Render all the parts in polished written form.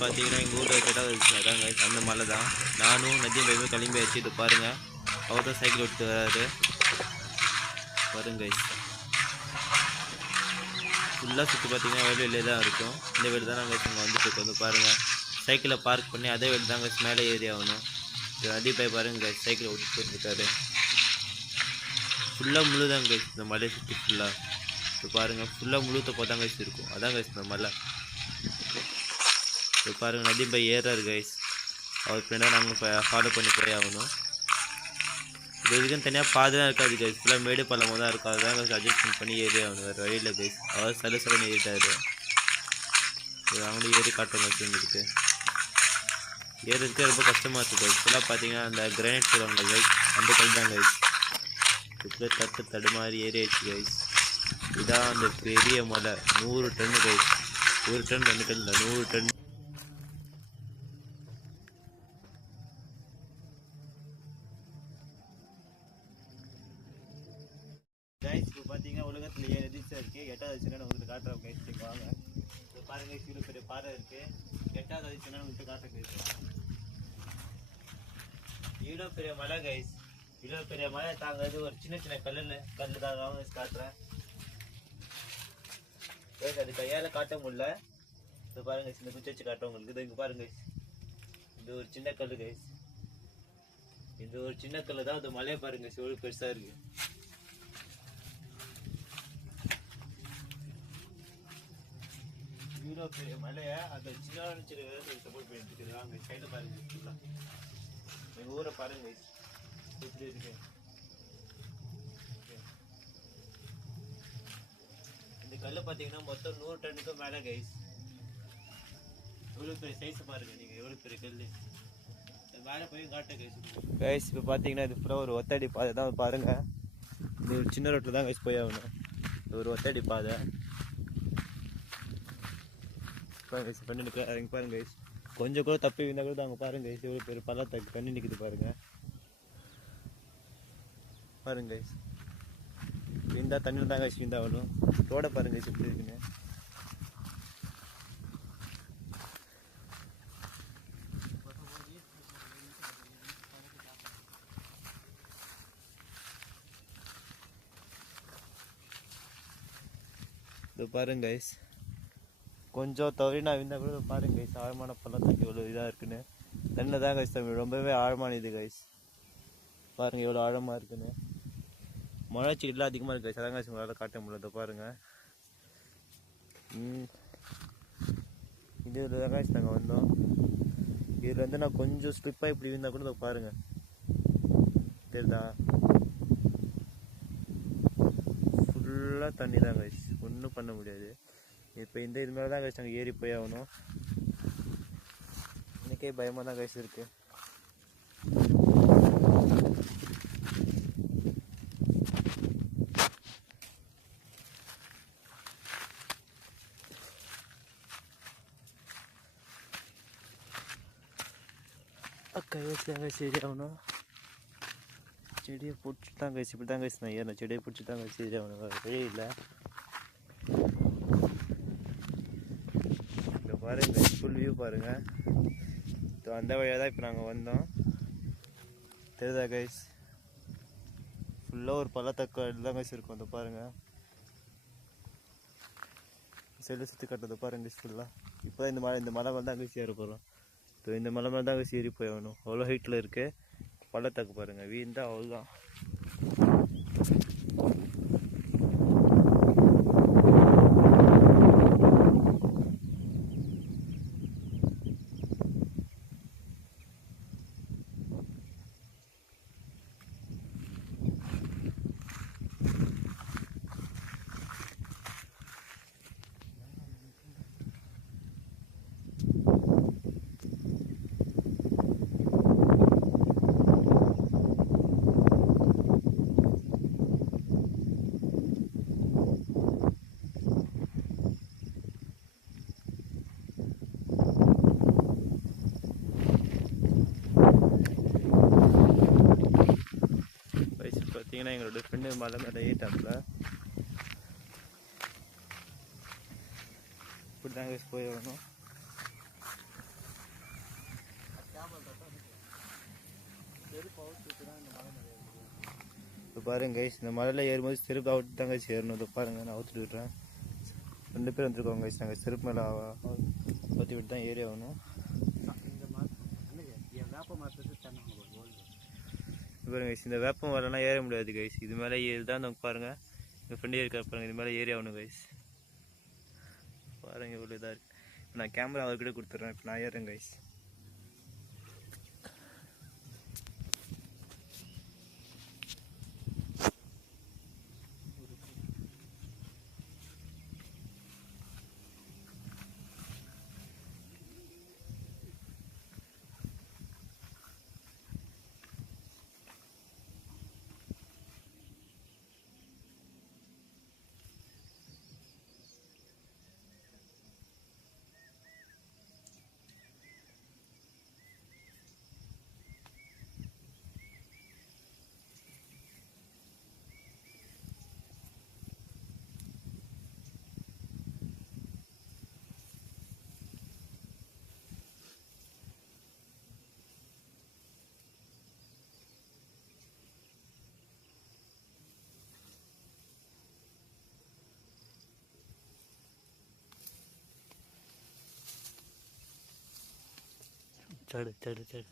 பார்த்தீங்கன்னா எங்கள் ஊரில் கெட்டாவது அதாங்க அந்த மலை தான். நானும் நதியும் பையுமே கிளம்பி வச்சுட்டு பாருங்கள். அவர் தான் சைக்கிள் விட்டு வராரு பாருங்க. ஃபுல்லாக சுற்றி பார்த்தீங்கன்னா வெளியிலே தான் இருக்கும். இந்த வீடு தான் நாங்கள் இங்கே வந்துட்டு வந்து பாருங்கள். சைக்கிளை பார்க் பண்ணி அதே வீடு தாங்க மேலே ஏறி ஆகணும். நதி பை பாருங்க சைக்கிளை விட்டு போயிருக்காரு. ஃபுல்லாக முழுதாங்க இந்த மலையை சுற்றி ஃபுல்லாக இப்போ பாருங்கள். ஃபுல்லாக முழுத்த போதாங்க இருக்கும். அதாங்க இந்த மலை. இப்போ பாருங்கள் நதி பை ஏறாரு கைஸ். அவர் ஃப்ரெண்டாக நாங்கள் ஃபாலோ பண்ணி போய் ஆகணும். இது இதுக்குன்னு தனியாக பாதுதான் இருக்காது கைஸ். ஃபுல்லாக மேடு பள்ளமாக தான் இருக்கும். அதுதான் கைஸ் அட்ஜஸ்ட்மெண்ட் பண்ணி ஏறி ஆகணும். வேறு வழியில் கைஸ். அவர் சலுன்னு ஏறிட்டாரு. அவங்களும் ஏறி காட்டுறோம் கைஸ். எங்களுக்கு ஏறதுக்கு ரொம்ப கஷ்டமாக இருக்குது கைஸ். ஃபுல்லாக பார்த்தீங்கன்னா அந்த கிரானைட் சொல்லுவாங்க கைஸ், அந்த கல் தான் கைஸ். இப்போ தடுமாறி ஏறியாச்சு கைஸ். இதுதான் அந்த பெரிய மலை. 100 டன்னு கைஸ். 1 டன் 2 டன் இல்லை, 100 டன். கைஸ் இப்போ பார்த்தீங்கன்னா உலகத்தில் 7 அதிசயம் இருக்குது. 8வது அதிசயம் உங்களுக்கு காட்டுறோம் கைஸ். நீங்கள் வாங்க. இப்போ பாருங்க இவ்வளோ பெரிய பாறை இருக்குது. 8வது அதிசயம் உங்களுக்கு காட்டுறோம் கைஸ். இவ்வளோ பெரிய மலை கைஸ். இவ்வளோ பெரிய மலை தாங்கிறது ஒரு சின்ன சின்ன கல் தான் வாங்க காட்டுறேன் கைஸ். அது கையால் காட்ட முடியல. இப்போ பாருங்க சின்ன குச்சி வச்சு காட்டுறோம் உங்களுக்கு. இது இங்கே பாருங்க கைஸ். இது ஒரு சின்ன கல் கைஸ். இந்த ஒரு சின்ன கல் தான் அது மலையை பாருங்க எவ்வளோ பெருசாக இருக்குது. இவ்வளோ பெரிய மலையை அந்த சின்ன சப்போர்ட் பண்ணிட்டு இருக்குது. வாங்க சைடில் பாருங்க. ஃபுல்லாக எங்கள் ஊரை பாருங்க எப்படி இருக்கு. இந்த கல் பார்த்தீங்கன்னா மொத்தம் 100 டன்னுக்கும் மேலே கைஸ். எவ்வளோ பெரிய சைஸ் பாருங்க நீங்கள். எவ்வளோ பெரிய கல். மேலே போய் காட்ட கைஸ். கைஸ் இப்போ பார்த்தீங்கன்னா இது ஃபுல்லாக ஒரு ஒத்தடி பாதை தான் பாருங்க. இது ஒரு சின்ன ரோட்டில் தான் கைஸ் போய் ஆகணும். இது ஒரு ஒத்தடி பாதை பாருங்க. பண்ணி நிற்க பாருங்க கைஸ். கொஞ்சம் கூட தப்பி இருந்தால் கூட அங்கே பாருங்க கைஸ். எவ்வளோ பெரிய பள்ளத்தாக்கு பண்ணி நிற்குது பாருங்க. பாருங்க கைஸ். இருந்தால் தண்ணியில் தான் கைஸ் வீந்தாகணும். ரோட பாருங்க கைஸ் எப்படி இருக்குன்னு. இது பாருங்க கைஸ். கொஞ்சம் தவறினா இருந்தால் கூட பாருங்க கைஸ். ஆழமான பள்ளத்தாக்கு எவ்வளோ இதாக இருக்குன்னு. தண்ணியில் தான் கைஸ் ரொம்பவே ஆழமான இது கைஸ். பாருங்கள் எவ்வளோ ஆழமாக இருக்குன்னு. மழைச்சீடுலாம் அதிகமாக இருக்குது கைஸ். அதான் கைஸ் உங்களால் காட்ட முடியல. பாருங்கள் இது தான் கைஸ் நாங்கள் வந்தோம். இதில் வந்து நான் கொஞ்சம் ஸ்லிப்பாக இப்படி இருந்தால் கூட பாருங்கள் தெரியுதா. ஃபுல்லாக தண்ணி தான் கைஸ். ஒன்றும் பண்ண முடியாது. இப்போ இந்த இது மேலே தான் கைஸ் நாங்கள் ஏறி போய் ஆகணும். எனக்கே பயமாக தான் கைஸ் இருக்குது. கைவச்சு சரி ஆகணும். செடியை பிடிச்சி தான் கைஸ். இப்படி தான் கைஸ் நான் ஏறணும். செடியை பிடிச்சி தான் கைஸ் சரி ஆகணும். வழி இல்லை. இப்போ பாருங்க ஃபுல் வியூ பாருங்கள். ஸோ அந்த வழியாக தான் இப்போ நாங்கள் வந்தோம். தெரியுதா கைஸ். ஃபுல்லாக ஒரு பள்ளத்தாக்கு தான் கைஸ் இருக்கும். அதை பாருங்கள். செல்லு சுற்றி கட்டுறது பாருங்க ஃபுல்லாக. இப்போ இந்த மலை மேலே தான் கைஸ் ஏற போகிறோம். ஸோ இந்த மலை மேலே தான் கைஸ் ஏறி போய் ஆகணும். அவ்வளோ ஹைட்டில் இருக்குது பள்ளத்தாக்கு பாருங்கள். வீழ்ந்தா அவ்வளோதான். பார்த்தீங்கன்னா எங்களோட ஃப்ரெண்டு மலை மேலே ஏறிட்டாப்புல. இப்படி தாங்க போய் வரணும். பாருங்க கைஸ், இந்த மலையில் ஏறும்போது செருப்பு அவுட்டு தான் கைஸ் ஏறணும். இதை பாருங்கள், நான் அவுத்துட்டு விட்டுறேன். 2 பேர் வந்துருக்கோங்க கைஸ். நாங்கள் செருப்பு மேலே அவுத்தி விட்டு தான் ஏறி ஆகணும். பாருங்க கைஸ், இந்த வேப்பம் வரலாம் ஏற முடியாது கைஸ். இது மேலே ஏறி தான் நம்ம பாருங்கள், எங்கள் ஃப்ரெண்டு இருக்கா பாருங்கள், இது மேலே ஏறி ஆகணும் கைஸ். பாருங்கள் இவ்வளோ இதாக இருக்குது. இப்போ நான் கேமரா அவர்கிட்ட கொடுத்துட்றேன். இப்போ நான் ஏறேன் கைஸ். चढ़ चढ़ चढ़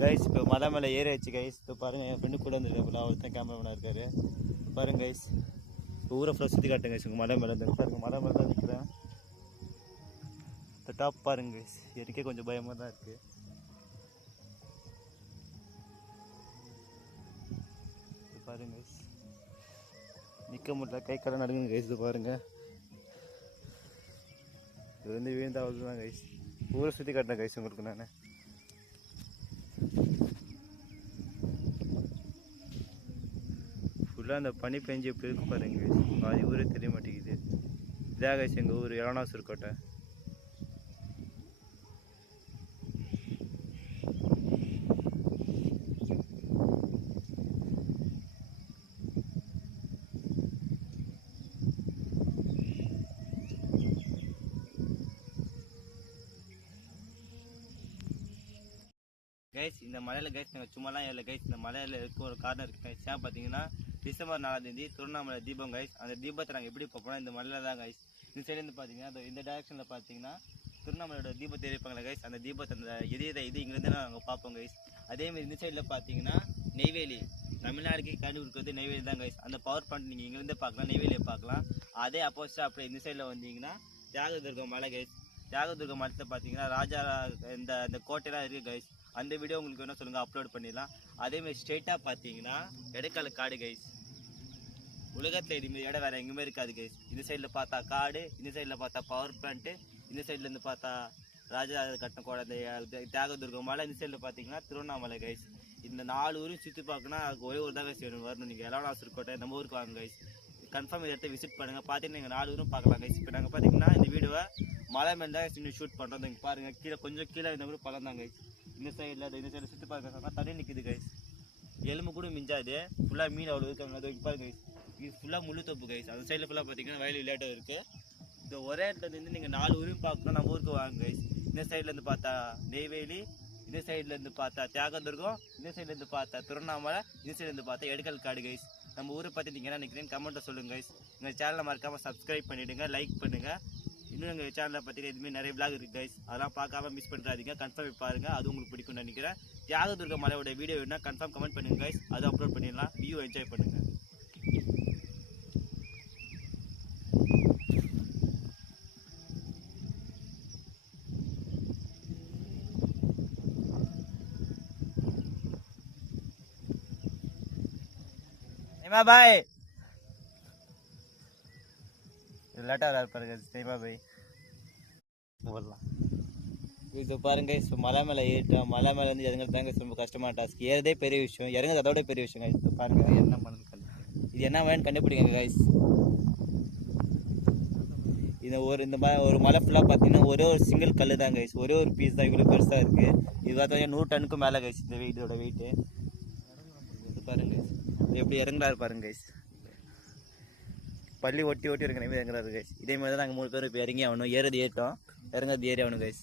கைஸ். இப்போ மலை மேலே ஏறி வச்சு கைஸ். இப்போ பாருங்கள், என் ஃப்ரெண்டு கூட வந்துருக்காப்புல, அவர் தான் கேமராமேனாக இருக்காரு. பாருங்க கைஸ், ஊரை ஃபுல்லாக சுற்றி காட்டுங்க கைஸ். உங்கள் மலை மேலே இருந்து பாருங்கள், மலை மேலே தான் நிற்கிறேன். இந்த டாப் பாருங்க கைஸ், எனக்கே கொஞ்சம் பயமாக தான் இருக்குது. பாருங்க கைஸ், நிற்க முடியல, கை காலம் நடுங்குங்க கைஸ். இது பாருங்கள், இது வந்து விழுந்தாவது தான் கைஸ். ஊரை சுற்றி காட்டினேன் கைஸ் உங்களுக்கு நான். ஃபுல்லாக அந்த பனி பெஞ்சு எப்படி இருக்கு பாருங்க கைஸ். பாதி ஊரே தெரிய மாட்டேங்குது. இதாக கைஸ் எங்கள் ஊர் எலனாசூர் கோட்டை. கைஸ், இந்த மலையில் கைஸ் நாங்கள் சும்மாலாம் இல்லை கைஸ். இந்த மலையில் இருக்க ஒரு காரணம் இருக்குது கைஸ். ஏன் பார்த்தீங்கன்னா, டிசம்பர் 4ஆம் தேதி திருவண்ணாமலை தீபம் கைஸ். அந்த தீபத்தை நாங்கள் எப்படி பார்ப்போம்னா, இந்த மலையில் தான் கைஸ். இந்த சைட்லேருந்து பார்த்தீங்கன்னா, இந்த டைரக்ஷனில் பார்த்தீங்கன்னா திருவண்ணாமலையோட தீபத்தை எரிப்பாங்களே கைஸ். அந்த தீபத்தை அந்த இது இங்கேருந்து நாங்கள் பார்ப்போம் கைஸ். அதேமாதிரி இந்த சைடில் பார்த்தீங்கன்னா நெய்வேலி, தமிழ்நாடுக்கு கண்டு கொடுக்குறது நெய்வேலி தான் கைஸ். அந்த பவர் பாயிண்ட் நீங்கள் இங்கேருந்து பார்க்கலாம், நெய்வேலியை பார்க்கலாம். அதே அப்போசிட் அப்படியே இந்த சைடில் வந்தீங்கன்னா தியாகதுர்கம் மலை கைஸ். தியாகதுர்கம் மலத்தில் பார்த்தீங்கன்னா ராஜா இந்த கோட்டையெல்லாம் இருக்குது கைஸ். அந்த வீடியோ உங்களுக்கு வேணால் சொல்லுங்கள், அப்லோட் பண்ணிடலாம். அதேமாதிரி ஸ்ட்ரெயிட்டாக பார்த்தீங்கன்னா எடைக்கால காடு கைஸ். உலகத்தில் இதுமாரி இடம் வேறு எங்கேயுமே இருக்காது கைஸ். இந்த சைடில் பார்த்தா காடு, இந்த சைடில் பார்த்தா பவர் பிளான்ட்டு, இந்த சைட்லேருந்து பார்த்தா ராஜா கட்டின கோடை இந்த தியாகதுர்கம் மலை, இந்த சைடில் பார்த்தீங்கன்னா திருவண்ணாமலை கைஸ். இந்த 4 ஊரும் சுற்றி பார்க்கணும்னா ஒரே ஒரு தான் கைஸ் வரணும். நீங்கள் எலனாசூர் கோட்டை நம்ம ஊருக்கு வாங்க கைஸ். கன்ஃபார்ம் இதை இடத்த விசிட் பண்ணுங்கள். பார்த்தீங்கன்னா நீங்கள் 4 ஊரும் பார்க்கலாம் கைஸ். இப்போ நாங்கள் பார்த்தீங்கன்னா இந்த வீடியோவை மலை மேலே தான் இன்னும் ஷூட் பண்ணுறோம். இங்கே பாருங்கள், கீழே கொஞ்சம் கீழே இந்த மாதிரி பழம் தான் கைஸ். இந்த சைடில் சுற்றி பார்க்க தண்ணி நிற்குது கைஸ். எலும்பு கூட மிஞ்சாது. ஃபுல்லாக மீன் அவ்வளோ இருக்காங்க. அது பாருங்க கைஸ், இது ஃபுல்லாக முள்ளு தொப்பு கைஸ். அந்த சைடில் ஃபுல்லாக பார்த்தீங்கன்னா வயல் விளையாட்டம் இருக்குது. இந்த ஒரே இடத்துலேருந்து நீங்கள் 4 ஊரையும் பார்க்கணும், நம்ம ஊருக்கு வாங்க கைஸ். இந்த சைட்லேருந்து பார்த்தா நெய்வேலி, இந்த சைட்லேருந்து பார்த்தா தியாகதுர்கம், இந்த சைட்லேருந்து பார்த்தா திருவண்ணாமலை, இந்த சைட்லேருந்து பார்த்தா எடைக்கல் காடு கைஸ். நம்ம ஊரை பற்றி நீங்கள் என்ன நினைக்கிறீங்கன்னு கமெண்ட்டை சொல்லுங்கள் கைஸ். எங்கள் சேனலை மறக்காமல் சப்ஸ்கிரைப் பண்ணிவிடுங்க, லைக் பண்ணுங்கள். இன்னும் எங்கள் சேனலில் பார்த்தீங்கன்னா இதுமாரி நிறைய விளாக் இருக்குது கைஸ். அதெல்லாம் பார்க்காம மிஸ் பண்ணுறாதீங்க. கன்ஃபார்ம் பாருங்கள், அது உங்களுக்கு பிடிக்கும்னு நினைக்கிறேன். தியாகதுர்கம் மலையோட வீடியோ வேணுன்னா கன்ஃபார்ம் கமெண்ட் பண்ணுங்கள் கைஸ். அதை அப்லோட் பண்ணிடலாம். வியூ என்ஜாய் பண்ணுங்கள். பாய். லேட்டாக வர பாருங்க தெரியுமா போய் போடலாம். இது பாருங்க ஸோ மலை மேலே ஏறிட்டோம். மலை மேலே வந்து இறங்குறதாங்க ரொம்ப கஷ்டமான டாஸ்க். ஏறதே பெரிய விஷயம், இறங்குறது அதோட பெரிய விஷயம் கைஸ். இப்போ பாருங்க என்ன மணல் கல், இது என்ன வேணும்னு கண்டுபிடிங்க கைஸ். இந்த மாதிரி ஒரு மலை ஃபுல்லாக பார்த்தீங்கன்னா ஒரே ஒரு சிங்கிள் கல் தான் கைஸ், ஒரே ஒரு பீஸ் தான் இவ்வளோ பெருசாக இருக்குது. இது பார்த்தீங்கன்னா 100 டன்னுக்கும் மேலே கைஸ் இந்த வெயிட்டோட வெயிட்டு. பாருங்க எப்படி இறங்குறாரு பாருங்க கைஸ், பள்ளி ஒட்டி இருக்கிற மாதிரி இறங்குறாரு கைஸ். இதே மாதிரி தான் நாங்கள் 3 பேரும் இப்போ இறங்கி ஆகணும். ஏறது ஏறிட்டோம், இறங்குறது ஏறி ஆகணும் கைஸ்.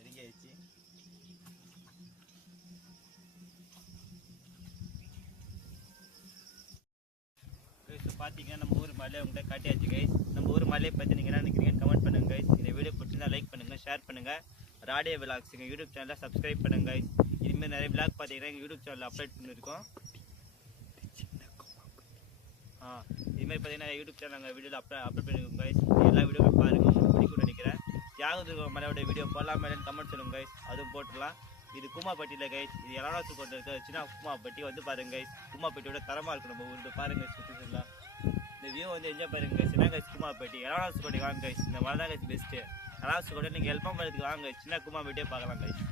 இறங்கியாச்சு. பார்த்தீங்கன்னா நம்ம ஊர் மலையை உங்கள்கிட்ட காட்டியாச்சு கைஸ். நம்ம ஊர் மலையை பற்றி நீங்கள் என்ன நினைக்கிறீங்கன்னு கமெண்ட் பண்ணுங்கள் கைஸ். இந்த வீடியோ பிடிச்சிருந்தா லைக் பண்ணுங்கள், ஷேர் பண்ணுங்கள். ராடியோ விலாக்ஸ் எங்கள் யூடியூப் சேனலில் சப்ஸ்கிரைப் பண்ணுங்கள் கைஸ். இதுமாதிரி நிறைய விலாக் பார்த்தீங்கன்னா எங்கள் யூடியூப் சேனலில் அப்லோட் பண்ணியிருக்கோம். இதுமாதிரி பார்த்தீங்கன்னா யூடியூப் சேனல் நாங்கள் வீடியோவில் அப்லோட் பண்ணியிருக்கோம் கைஸ். எல்லா வீடியோவும் பாருங்கள், உங்களுக்கு பிடிக்கும்னு நினைக்கிறேன். தியாகதுர்க மலையோட வீடியோ போடலாமா இல்லைன்னு கமெண்ட் சொல்லுங்கள் கைஸ், அதுவும் போட்டுடலாம். இது கூமாப்பட்டியில் கைஸ், இது எலானாத்து கோட்டை இருக்க சின்ன கூமாப்பட்டி வந்து பாருங்க கைஸ். கூமாப்பட்டியோட தரமாக இருக்கும் நம்ம ஊருக்கு பாருங்க சுற்றி சொல்லலாம். இந்த வியூ வந்து என்ஜாய் பாருங்க கைஸ். என்ன கைஸ் கூமாப்பட்டி எலானாத்து கோட்டை வாங்க கைஸ். இந்த மலை தான் கைஸ் பெஸ்ட்டு. எலானாத்து கோட்டை நீங்கள் ஹெல்ப் பண்ணுறதுக்கு வாங்க கைஸ், சின்ன கூமாப்பட்டியே பார்க்கலாம் கைஸ்.